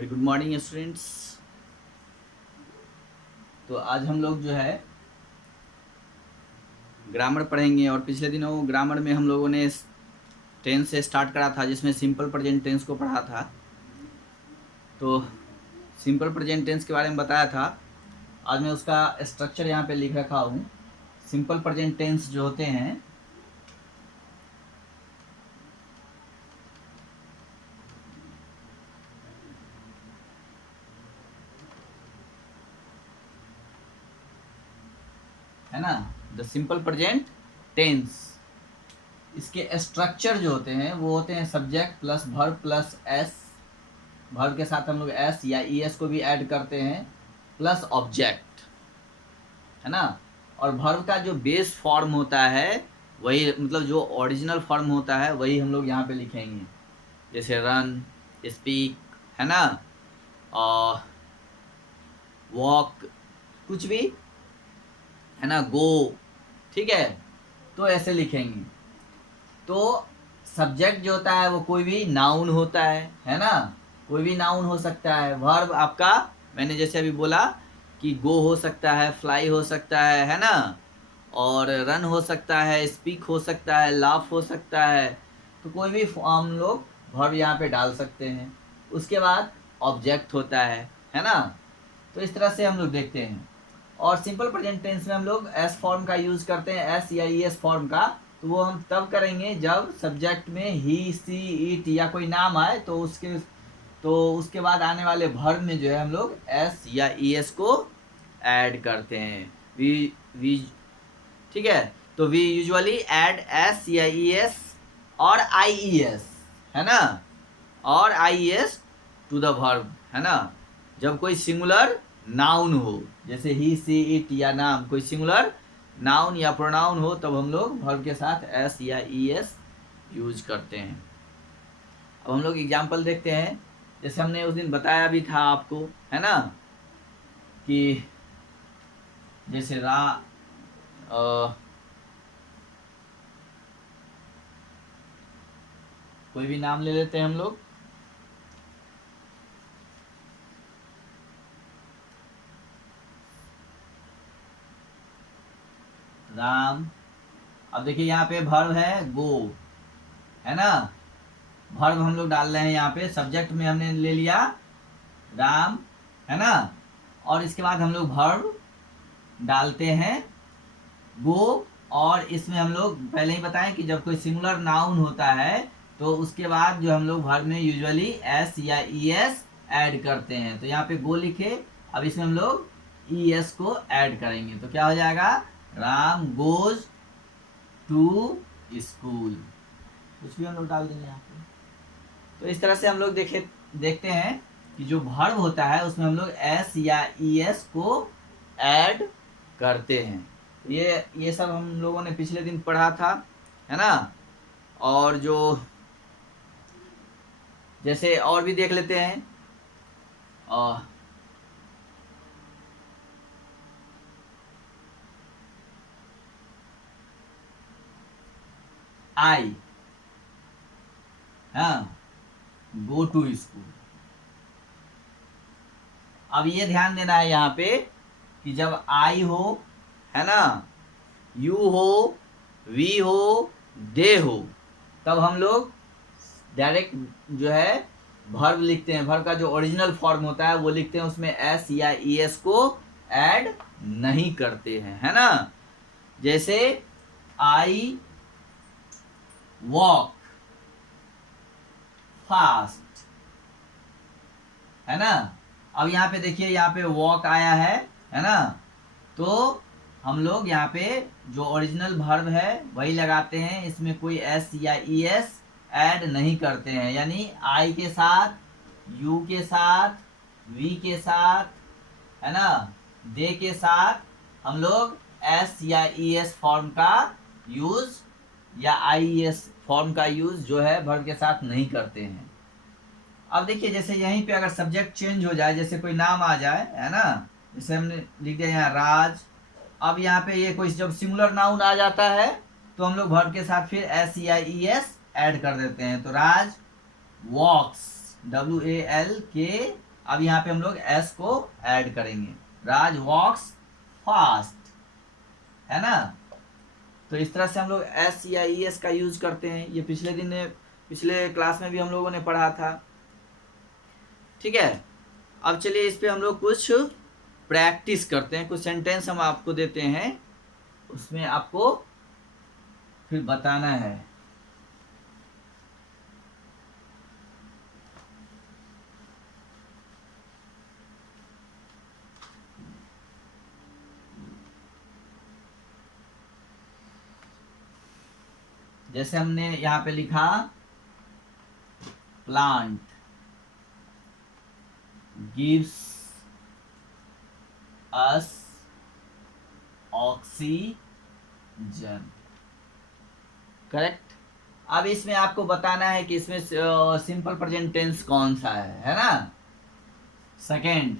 Very good morning students. तो आज हम लोग जो है ग्रामर पढ़ेंगे और पिछले दिनों ग्रामर में हम लोगों ने टेंस से स्टार्ट करा था, जिसमें सिंपल प्रेजेंट टेंस को पढ़ा था। तो सिंपल प्रेजेंट टेंस के बारे में बताया था। आज मैं उसका स्ट्रक्चर यहाँ पे लिख रखा हूँ। सिंपल प्रेजेंट टेंस जो होते हैं है ना, द सिंपल प्रेजेंट टेंस, इसके स्ट्रक्चर जो होते हैं वो होते हैं subject plus verb plus S. Verb के साथ हम लोग एस या ई एस को भी ऐड करते हैं, प्लस ऑब्जेक्ट, है ना। और वर्ब का जो बेस फॉर्म होता है वही, मतलब जो ओरिजिनल फॉर्म होता है वही हम लोग यहाँ पे लिखेंगे, जैसे रन, स्पीक, है ना, और वॉक, कुछ भी, है ना, गो, ठीक है। तो ऐसे लिखेंगे। तो सब्जेक्ट जो होता है वो कोई भी नाउन होता है ना, कोई भी नाउन हो सकता है। वर्ब आपका, मैंने जैसे अभी बोला कि गो हो सकता है, फ्लाई हो सकता है ना, और रन हो सकता है, स्पीक हो सकता है, लाफ हो सकता है। तो कोई भी हम लोग वर्ब यहाँ पे डाल सकते हैं। उसके बाद ऑब्जेक्ट होता है ना। तो इस तरह से हम लोग देखते हैं। और सिंपल प्रेजेंट टेंस में हम लोग एस फॉर्म का यूज करते हैं, एस या ई एस फॉर्म का। तो वो हम तब करेंगे जब सब्जेक्ट में ही, सी, इट या कोई नाम आए, तो उसके बाद आने वाले वर्ब में जो है हम लोग एस या ई एस को ऐड करते हैं। वी ठीक है। तो वी यूजुअली ऐड एस या ई एस और आई ई एस, है ना, और I S to the verb, है ना। जब कोई सिंगुलर नाउन हो, जैसे ही, सी, इट या नाम, कोई सिंगुलर नाउन या प्रोनाउन हो, तब हम लोग वर्ब के साथ एस या ई एस यूज करते हैं। अब हम लोग एग्जाम्पल देखते हैं। जैसे हमने उस दिन बताया भी था आपको, है ना, कि जैसे कोई भी नाम ले लेते हैं हम लोग। राम। अब देखिए यहाँ पे वर्ब है गो, है ना। वर्ब हम लोग डाल रहे हैं यहाँ पे, सब्जेक्ट में हमने ले लिया राम, है ना, और इसके बाद हम लोग वर्ब डालते हैं गो। और इसमें हम लोग पहले ही बताएं कि जब कोई सिंगुलर नाउन होता है तो उसके बाद जो हम लोग वर्ब में यूजुअली एस या ई एस ऐड करते हैं। तो यहाँ पे गो लिखे, अब इसमें हम लोग ई एस को ऐड करेंगे, तो क्या हो जाएगा, राम गोज टू स्कूल, कुछ भी हम लोग डाल देंगे यहाँ पे। तो इस तरह से हम लोग देखते हैं कि जो वर्ब होता है उसमें हम लोग एस या ई एस को ऐड करते हैं। ये सब हम लोगों ने पिछले दिन पढ़ा था, है ना। और जो जैसे और भी देख लेते हैं। आई, हाँ, गो टू स्कूल। अब ये ध्यान देना है यहाँ पे कि जब आई हो, है ना, यू हो, वी हो, दे हो, तब हम लोग डायरेक्ट जो है वर्ब लिखते हैं। वर्ब का जो ओरिजिनल फॉर्म होता है वो लिखते हैं, उसमें एस या ई एस को ऐड नहीं करते हैं, है ना। जैसे आई वॉक फास्ट, है ना। अब यहाँ पे देखिए, यहाँ पे वॉक आया है ना। तो हम लोग यहाँ पे जो ओरिजिनल वर्ब है वही लगाते हैं, इसमें कोई एस या ई एस ऐड नहीं करते हैं। यानी आई के साथ, यू के साथ, वी के साथ, है ना, दे के साथ हम लोग एस या ई एस फॉर्म का यूज या आई एस फॉर्म का यूज जो है वर्ब के साथ नहीं करते हैं। अब देखिए, जैसे यहीं पे अगर सब्जेक्ट चेंज हो जाए, जैसे कोई नाम आ जाए, है ना, जैसे हमने लिख दिया यहाँ राज। अब यहाँ पे ये कोई जब सिंगुलर नाउन आ जाता है तो हम लोग वर्ब के साथ फिर एस या ई एस ऐड कर देते हैं। तो राज वॉक्स, WALK, अब यहाँ पे हम लोग एस को ऐड करेंगे, राज वॉक्स फास्ट, है ना। तो इस तरह से हम लोग एस या ई एस का यूज करते हैं। ये पिछले क्लास में भी हम लोगों ने पढ़ा था, ठीक है। अब चलिए इस पे हम लोग कुछ प्रैक्टिस करते हैं, कुछ सेंटेंस हम आपको देते हैं, उसमें आपको फिर बताना है। जैसे हमने यहाँ पे लिखा plant gives us oxygen, correct. अब इसमें आपको बताना है कि इसमें सिंपल प्रेजेंट टेंस कौन सा है ना। Second,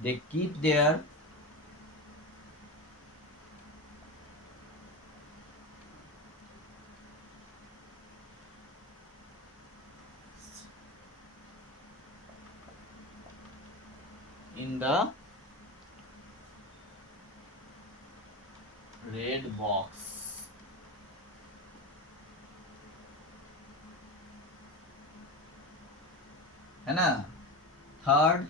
they keep their in the red box, है ना। थर्ड,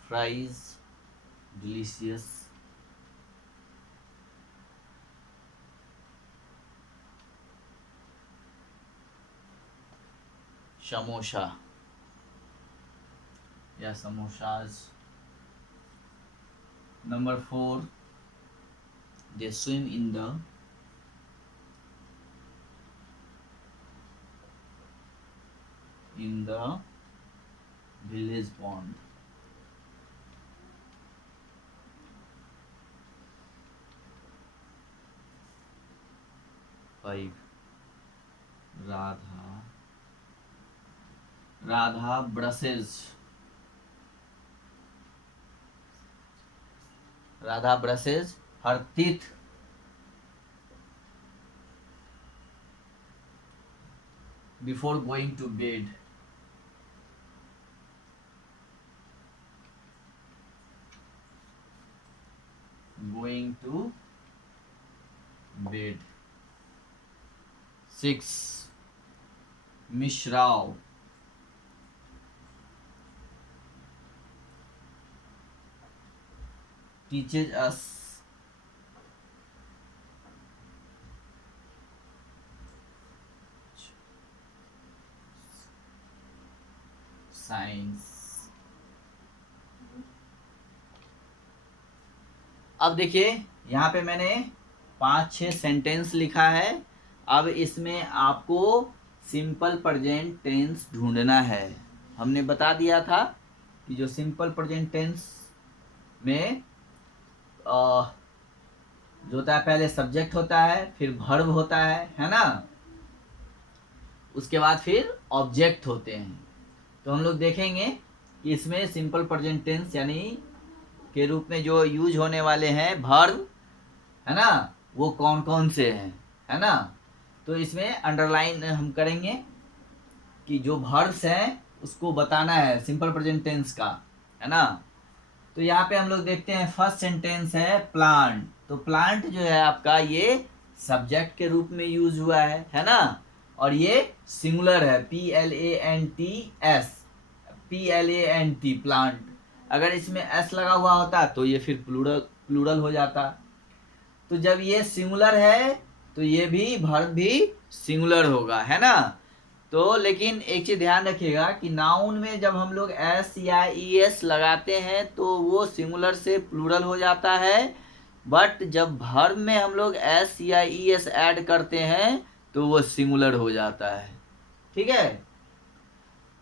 फ्राइज डिलीशियस, समोसा या samosas. Number 4, they swim in the village pond। 5, Radha brushes her teeth before going to bed। going to bed। 6, Miss Rao teaches us science। अब देखिए यहाँ पे मैंने 5-6 sentence लिखा है। अब इसमें आपको सिंपल प्रेजेंट टेंस ढूंढना है। हमने बता दिया था कि जो सिंपल प्रेजेंट टेंस में जो होता है, पहले सब्जेक्ट होता है, फिर वर्ब होता है ना, उसके बाद फिर ऑब्जेक्ट होते हैं। तो हम लोग देखेंगे कि इसमें सिंपल प्रेजेंट टेंस यानी के रूप में जो यूज होने वाले हैं वर्ब, है ना, वो कौन कौन से हैं, है ना। तो इसमें अंडरलाइन हम करेंगे कि जो वर्ब्स हैं उसको बताना है सिंपल प्रेजेंट टेंस का, है ना। तो यहाँ पे हम लोग देखते हैं फर्स्ट सेंटेंस है प्लांट। तो प्लांट जो है आपका ये सब्जेक्ट के रूप में यूज हुआ है ना, और ये सिंगुलर है, PLANT प्लांट। अगर इसमें S लगा हुआ होता तो ये फिर प्लूरल हो जाता। तो जब ये सिंगुलर है तो ये भी वर्ब भी सिंगुलर होगा, है ना। तो लेकिन एक चीज ध्यान रखिएगा कि नाउन में जब हम लोग एस या ई एस लगाते हैं तो वो सिंगुलर से प्लूरल हो जाता है, बट जब वर्ब में हम लोग एस या ई एस ऐड करते हैं तो वो सिंगुलर हो जाता है, ठीक है।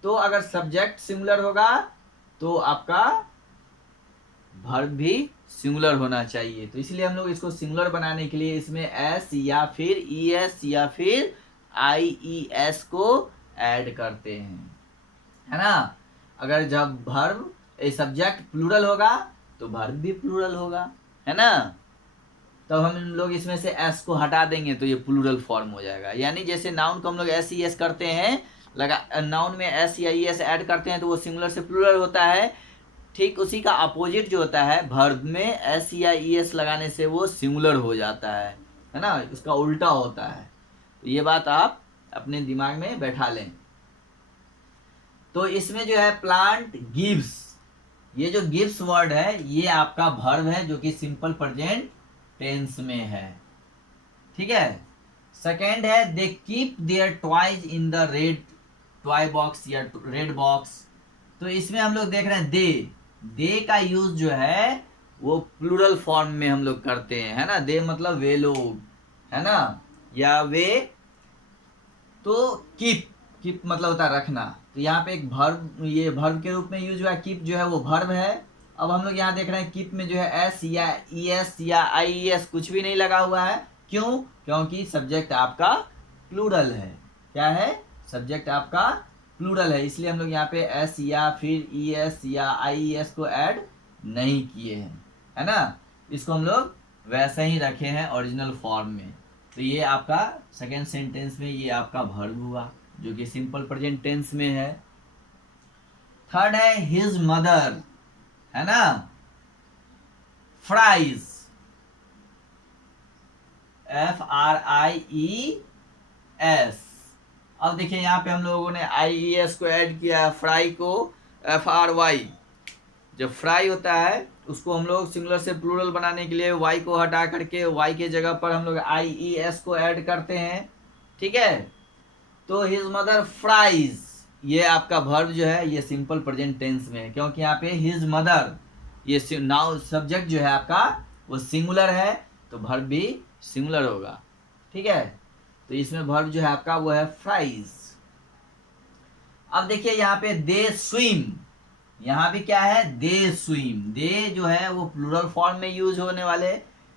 तो अगर सब्जेक्ट सिंगुलर होगा तो आपका वर्ब भी सिंगुलर होना चाहिए। तो इसलिए हम लोग इसको सिंगुलर बनाने के लिए इसमें एस या फिर ई एस या फिर IES को ऐड करते हैं, है ना। अगर जब वर्ब सब्जेक्ट प्लूरल होगा तो वर्ब भी प्लूरल होगा, है ना। तब हम लोग इसमें से एस को हटा देंगे तो ये प्लूरल फॉर्म हो जाएगा। यानी जैसे नाउन को हम लोग एस ई एस करते हैं, लगा नाउन में एस या ई एस ऐड करते हैं तो वो सिंगुलर से प्लूरल होता है। ठीक उसी का अपोजिट जो होता है, वर्ब में एस या ई एस लगाने से वो सिंगुलर हो जाता है ना, उसका उल्टा होता है। तो ये बात आप अपने दिमाग में बैठा लें। तो इसमें जो है प्लांट गिव्स, ये जो गिव्स वर्ड है ये आपका वर्ब है जो कि सिंपल प्रेजेंट टेंस में है। ठीक है। सेकेंड है they keep their toys in the red toy box या रेड बॉक्स। तो इसमें हम लोग देख रहे हैं दे का यूज जो है वो प्लूरल फॉर्म में हम लोग करते हैं, है ना। दे मतलब वे लोग, है ना, या वे। तो कीप मतलब होता है रखना। तो यहाँ पे एक वर्ब, ये वर्ब के रूप में यूज हुआ। कीप जो है वो वर्ब है। अब हम लोग यहाँ देख रहे हैं कीप में जो है एस या ई एस या आई ई एस कुछ भी नहीं लगा हुआ है। क्यों? क्योंकि सब्जेक्ट आपका प्लूरल है। क्या है? सब्जेक्ट आपका प्लूरल है, इसलिए हम लोग यहाँ पे एस या फिर ई एस या आई ई एस को ऐड नहीं किए हैं, है ना। इसको हम लोग वैसे ही रखे हैं ओरिजिनल फॉर्म में। तो ये आपका सेकेंड सेंटेंस में ये आपका वर्ब हुआ जो कि सिंपल प्रेजेंट टेंस में है। थर्ड है हिज मदर, है ना, फ्राइज, FRIES। अब देखिए यहाँ पे हम लोगों ने IES को ऐड किया, फ्राई को FRY। जब फ्राई होता है उसको हम लोग सिंगुलर से प्लूरल बनाने के लिए Y को हटा करके Y के जगह पर हम लोग IES को ऐड करते हैं। ठीक है। तो हिज मदर फ्राइज, ये आपका वर्ब जो है ये सिंपल प्रेजेंट टेंस में है, क्योंकि यहाँ पे हिज मदर ये नाउ सब्जेक्ट जो है आपका वो सिंगुलर है तो वर्ब भी सिंगुलर होगा। ठीक है। तो इसमें वर्ब जो है आपका वो है फ्राइज। अब देखिए यहाँ पे दे स्विम, यहाँ भी क्या है? दे स्विम। दे जो है वो प्लूरल फॉर्म में यूज होने वाले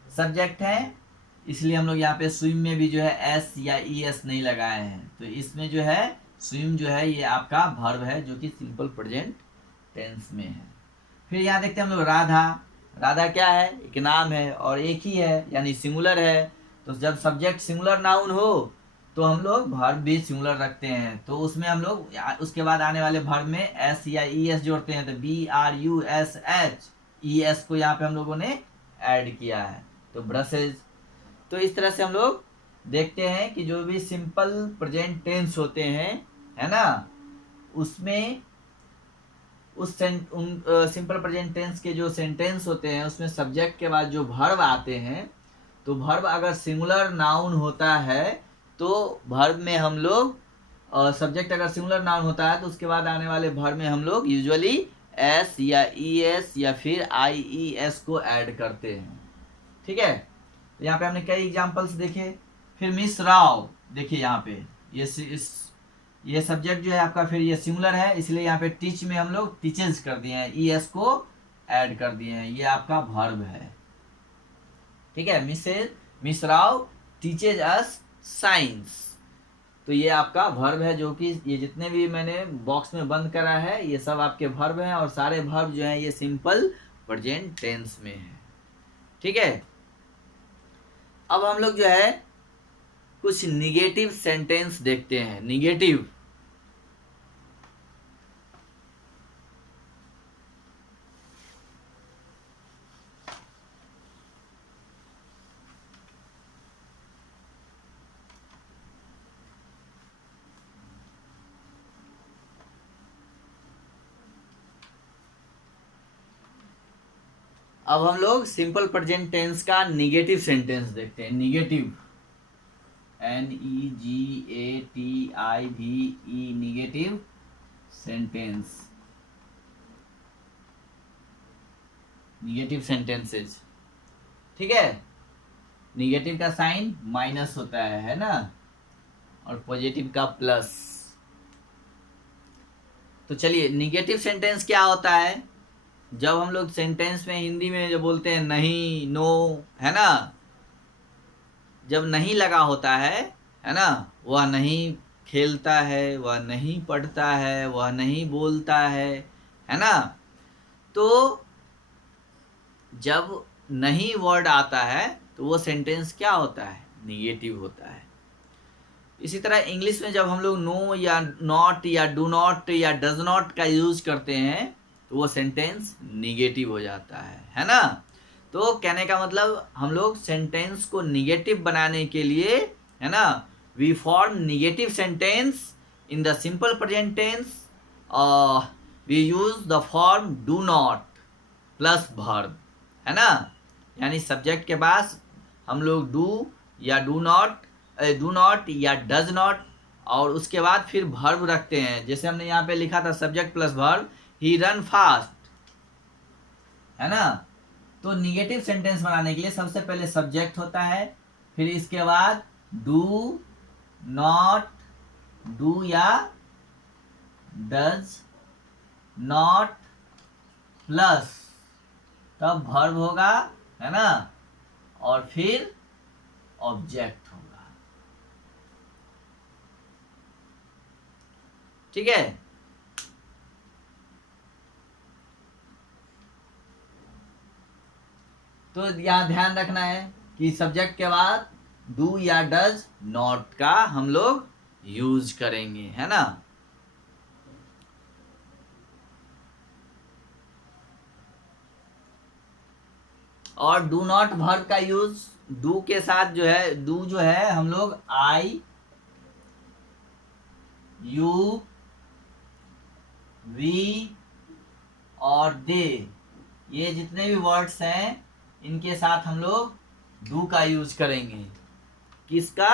सब्जेक्ट हैं, इसलिए हम लोग यहाँ पे स्विम में भी जो है एस या ई एस नहीं लगाए हैं। तो इसमें जो है स्विम जो है ये आपका वर्ब है जो कि सिंपल प्रेजेंट टेंस में है। फिर यहाँ देखते हैं हम लोग राधा। राधा क्या है? एक नाम है और एक ही है, यानी सिंगुलर है। तो जब सब्जेक्ट सिंगुलर नाउन हो तो हम लोग वर्ब भी सिंगुलर रखते हैं। तो उसमें हम लोग उसके बाद आने वाले वर्ब में एस या ई एस जोड़ते हैं। तो BRUSH, ई एस को यहाँ पे हम लोगों ने ऐड किया है। तो ब्रशेज। तो इस तरह से हम लोग देखते हैं कि जो भी सिंपल प्रेजेंट टेंस होते हैं, है ना, उसमें उस सिंपल प्रेजेंट टेंस के जो सेंटेंस होते हैं उसमें सब्जेक्ट के बाद जो वर्ब आते हैं, तो वर्ब अगर सिंगुलर नाउन होता है तो वर्ब में हम लोग, सब्जेक्ट अगर सिंगुलर नाउन होता है तो उसके बाद आने वाले वर्ब में हम लोग यूजुअली एस या ई एस या फिर IES को ऐड करते हैं। ठीक है। तो यहाँ पे हमने कई एग्जांपल्स देखे। फिर मिस राव, देखिए यहाँ पे ये सब्जेक्ट जो है आपका फिर ये सिंगुलर है, इसलिए यहाँ पे टीच में हम लोग टीचेज कर दिए हैं, ES को ऐड कर दिए हैं, ये आपका वर्ब है। ठीक है। मिस राव टीचेज अस साइंस, तो ये आपका वर्ब है जो कि ये जितने भी मैंने बॉक्स में बंद करा है ये सब आपके वर्ब हैं और सारे वर्ब जो हैं ये सिंपल प्रेजेंट टेंस में है। ठीक है। अब हम लोग जो है कुछ निगेटिव सेंटेंस देखते हैं। निगेटिव, अब हम लोग सिंपल प्रेजेंट टेंस का निगेटिव सेंटेंस देखते हैं। Negative, NEGATIVE, negative sentence, negative sentences. ठीक है। निगेटिव का साइन माइनस होता है ना, और पॉजिटिव का प्लस। तो चलिए निगेटिव सेंटेंस क्या होता है? जब हम लोग सेंटेंस में हिंदी में जो बोलते हैं नहीं, नो, है ना, जब नहीं लगा होता है ना, वह नहीं खेलता है, वह नहीं पढ़ता है, वह नहीं बोलता है ना। तो जब नहीं वर्ड आता है तो वो सेंटेंस क्या होता है, निगेटिव होता है। इसी तरह इंग्लिश में जब हम लोग नो या नॉट या डू नॉट या डज नॉट का यूज करते हैं तो वो सेंटेंस निगेटिव हो जाता है ना। तो कहने का मतलब हम लोग सेंटेंस को निगेटिव बनाने के लिए, है ना, we form negative sentence in the simple present tense, we use the form do not plus verb, है ना। यानी सब्जेक्ट के पास हम लोग डू या डू नॉट या डज नॉट, और उसके बाद फिर वर्ब रखते हैं। जैसे हमने यहाँ पे लिखा था सब्जेक्ट प्लस वर्ब, ही रन फास्ट, है ना। तो निगेटिव सेंटेंस बनाने के लिए सबसे पहले सब्जेक्ट होता है, फिर इसके बाद डू नॉट, डू या डज नॉट प्लस तब वर्ब होगा, है ना, और फिर ऑब्जेक्ट होगा। ठीक है। तो यहां ध्यान रखना है कि सब्जेक्ट के बाद डू या डज नॉट का हम लोग यूज करेंगे, है ना। और डू नॉट वर्ब का यूज डू के साथ जो है, डू जो है हम लोग आई यू वी और दे, ये जितने भी वर्ड्स हैं इनके साथ हम लोग डू का यूज करेंगे। किसका,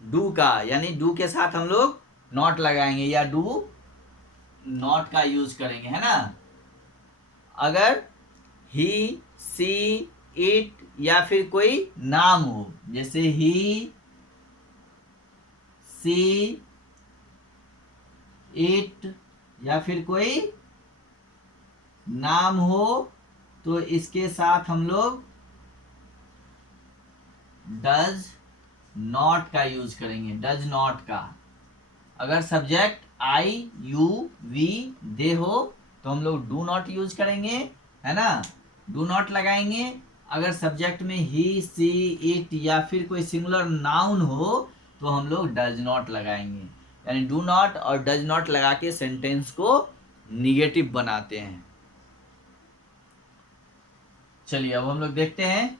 डू का, यानी डू के साथ हम लोग नॉट लगाएंगे या डू नॉट का यूज करेंगे, है ना। अगर ही सी इट या फिर कोई नाम हो, जैसे ही सी इट या फिर कोई नाम हो, तो इसके साथ हम लोग डज नॉट का यूज करेंगे, डज नॉट का। अगर सब्जेक्ट आई यू वी दे हो तो हम लोग डू नॉट यूज करेंगे, है ना, डू नॉट लगाएंगे। अगर सब्जेक्ट में ही सी इट या फिर कोई सिंगुलर नाउन हो तो हम लोग डज नॉट लगाएंगे। यानी डू नॉट और डज नॉट लगा के सेंटेंस को निगेटिव बनाते हैं। चलिए अब हम लोग देखते हैं।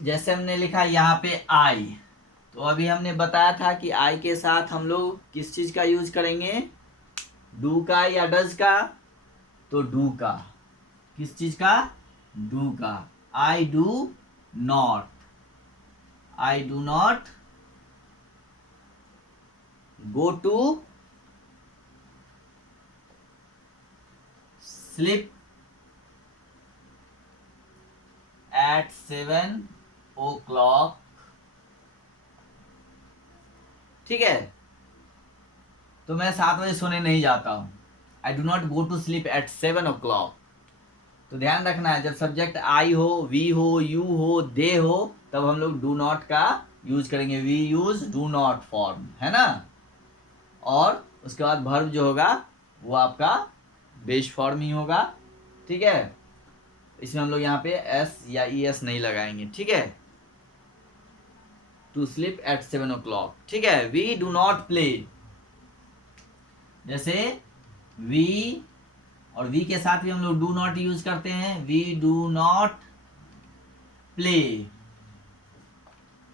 जैसे हमने लिखा यहाँ पे आई, तो अभी हमने बताया था कि आई के साथ हम लोग किस चीज का यूज करेंगे, डू का या डज का। तो डू का, किस चीज का, डू का। I do not, I do not go to sleep at 7 o'clock। ठीक है, तो मैं 7 बजे सोने नहीं जाता हूं। I do not go to sleep at 7 o'clock। तो ध्यान रखना है, जब सब्जेक्ट आई हो, वी हो, यू हो, दे हो, तब हम लोग डू नॉट का यूज करेंगे। We use do not form, है ना। और उसके बाद वर्ब जो होगा वो आपका बेस फॉर्म ही होगा। ठीक है, इसमें हम लोग यहाँ पे एस या ई एस नहीं लगाएंगे। ठीक है, टू स्लीप एट 7 o'clock। ठीक है, वी डू नॉट प्ले, जैसे वी और वी के साथ भी हम लोग डू नॉट यूज करते हैं। We do not play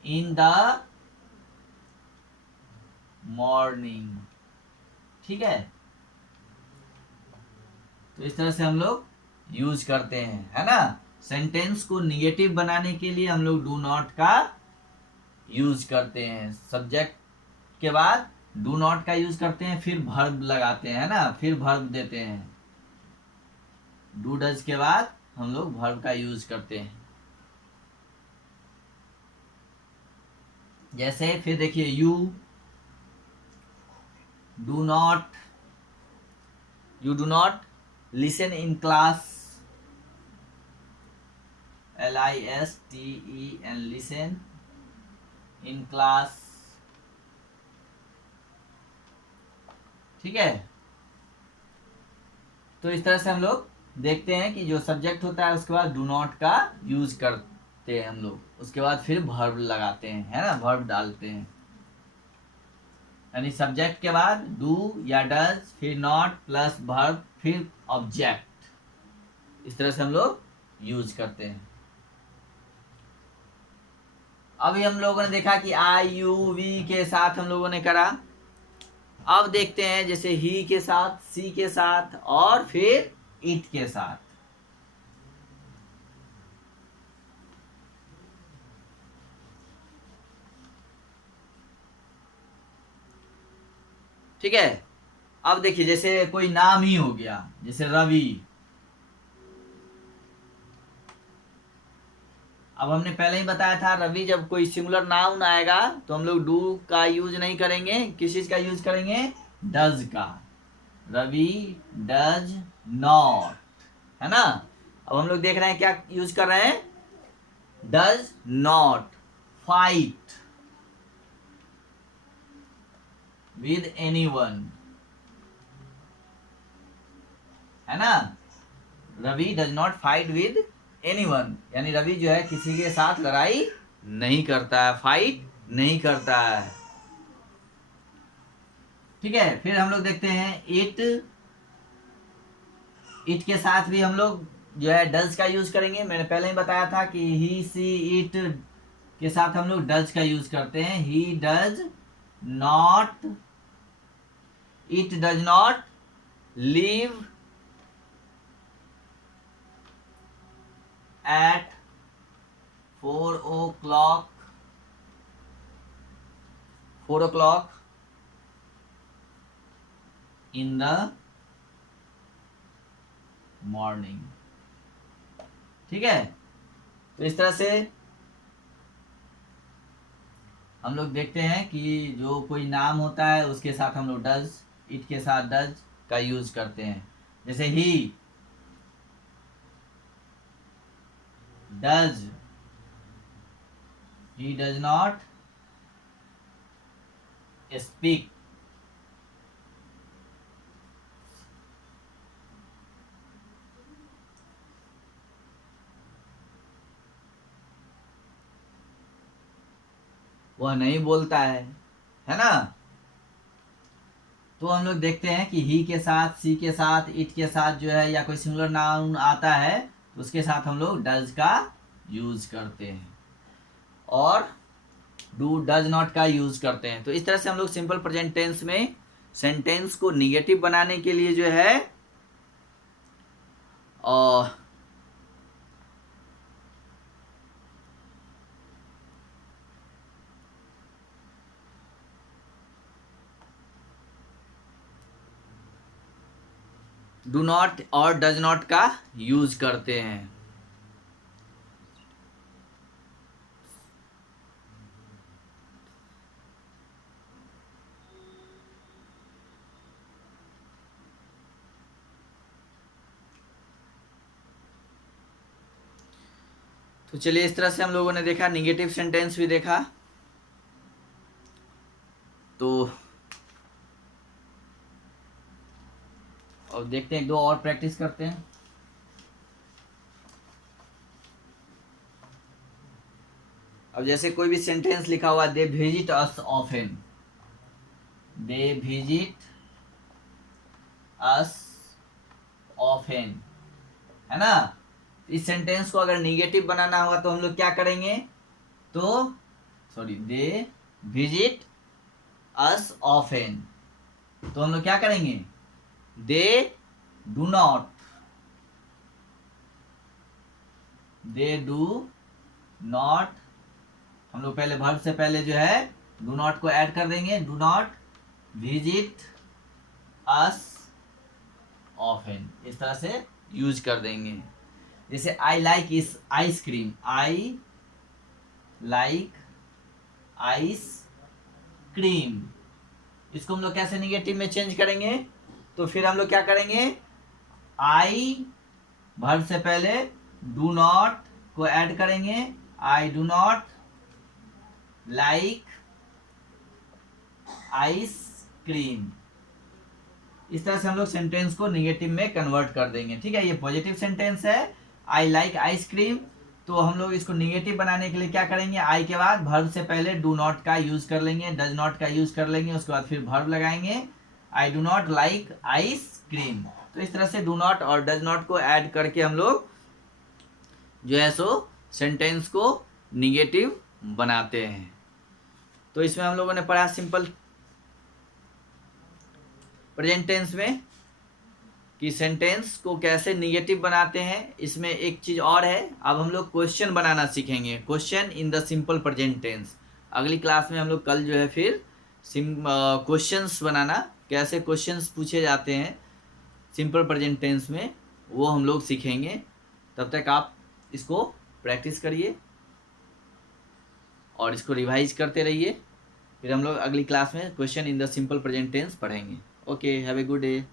in the morning. ठीक है, तो इस तरह से हम लोग यूज करते हैं, है ना। सेंटेंस को निगेटिव बनाने के लिए हम लोग डू नॉट का यूज करते हैं। सब्जेक्ट के बाद डू नॉट का यूज करते हैं, फिर वर्ब लगाते हैं, है ना, फिर वर्ब देते हैं। डू डज के बाद हम लोग वर्ब का यूज करते हैं। जैसे फिर देखिए, you do not listen in class, LISTEN, listen in class. ठीक है। तो इस तरह से हम लोग देखते हैं कि जो सब्जेक्ट होता है उसके बाद डू नॉट का यूज करते हैं हम लोग, उसके बाद फिर वर्ब लगाते हैं, है ना, वर्ब डालते हैं। यानी सब्जेक्ट के बाद डू या डज, फिर नॉट प्लस वर्ब, फिर ऑब्जेक्ट, इस तरह से हम लोग यूज करते हैं। अभी हम लोगों ने देखा कि आई यू वी के साथ हम लोगों ने करा। अब देखते हैं जैसे ही के साथ, सी के साथ, और फिर इट के साथ। ठीक है। अब देखिए जैसे कोई नाम ही हो गया, जैसे रवि। अब हमने पहले ही बताया था रवि जब कोई सिंगुलर नाउन आएगा तो हम लोग डू का यूज नहीं करेंगे, किस चीज का यूज करेंगे, डज का। रवि डज नॉट, है ना। अब हम लोग देख रहे हैं क्या यूज कर रहे हैं, does not fight with anyone, है ना। Ravi does not fight with anyone, यानी रवि जो है किसी के साथ लड़ाई नहीं करता है, फाइट नहीं करता है। ठीक है। फिर हम लोग देखते हैं इट। इट के साथ भी हम लोग जो है डज का यूज करेंगे। मैंने पहले ही बताया था कि ही सी इट के साथ हम लोग डज का यूज करते हैं। He does not, it does not leave at 4 o'clock in the morning। ठीक है। तो इस तरह से हम लोग देखते हैं कि जो कोई नाम होता है उसके साथ हम लोग डज, इट के साथ डज का यूज करते हैं। जैसे he does, he does not speak, वह नहीं बोलता है ना। तो हम लोग देखते हैं कि ही के साथ, सी के साथ, इट के साथ जो है या कोई सिंगुलर नाउन आता है तो उसके साथ हम लोग डज का यूज करते हैं और डू डज नॉट का यूज करते हैं। तो इस तरह से हम लोग सिंपल प्रेजेंट टेंस में सेंटेंस को निगेटिव बनाने के लिए जो है और डू नॉट और डज नॉट का यूज करते हैं। तो चलिए इस तरह से हम लोगों ने देखा, निगेटिव सेंटेंस भी देखा। तो और देखते हैं, एक दो और प्रैक्टिस करते हैं। अब जैसे कोई भी सेंटेंस लिखा हुआ, they visit us often, they visit us often, है ना। इस सेंटेंस को अगर निगेटिव बनाना होगा तो हम लोग क्या करेंगे, तो sorry, they visit us often, तो हम लोग क्या करेंगे, they do not, they do not, हम लोग पहले वर्ब से पहले जो है डू नॉट को ऐड कर देंगे, do not visit us often, इस तरह से यूज कर देंगे। जैसे आई लाइक इस ice cream, I like ice cream, इसको हम लोग कैसे निगेटिव में चेंज करेंगे, तो फिर हम लोग क्या करेंगे, आई वर्ब से पहले डू नॉट को ऐड करेंगे, आई do not like ice cream, इस तरह से हम लोग सेंटेंस को निगेटिव में कन्वर्ट कर देंगे। ठीक है, ये पॉजिटिव सेंटेंस है, आई लाइक आइसक्रीम, तो हम लोग इसको निगेटिव बनाने के लिए क्या करेंगे, आई के बाद वर्ब से पहले डू नॉट का यूज कर लेंगे, डज नॉट का यूज कर लेंगे, उसके बाद फिर वर्ब लगाएंगे, आई डू नॉट लाइक आइसक्रीम। तो इस तरह से डू नॉट और डज नॉट को ऐड करके हम लोग जो है सो सेंटेंस को निगेटिव बनाते हैं। तो इसमें हम लोगों ने पढ़ा सिंपल प्रेजेंट टेंस में कि सेंटेंस को कैसे निगेटिव बनाते हैं। इसमें एक चीज़ और है, अब हम लोग क्वेश्चन बनाना सीखेंगे, question in the simple present tense. अगली क्लास में हम लोग कल जो है फिर क्वेश्चंस बनाना, कैसे क्वेश्चंस पूछे जाते हैं सिंपल प्रेजेंट टेंस में, वो हम लोग सीखेंगे। तब तक आप इसको प्रैक्टिस करिए और इसको रिवाइज करते रहिए। फिर हम लोग अगली क्लास में question in the simple present tense पढ़ेंगे। Okay, have a good day.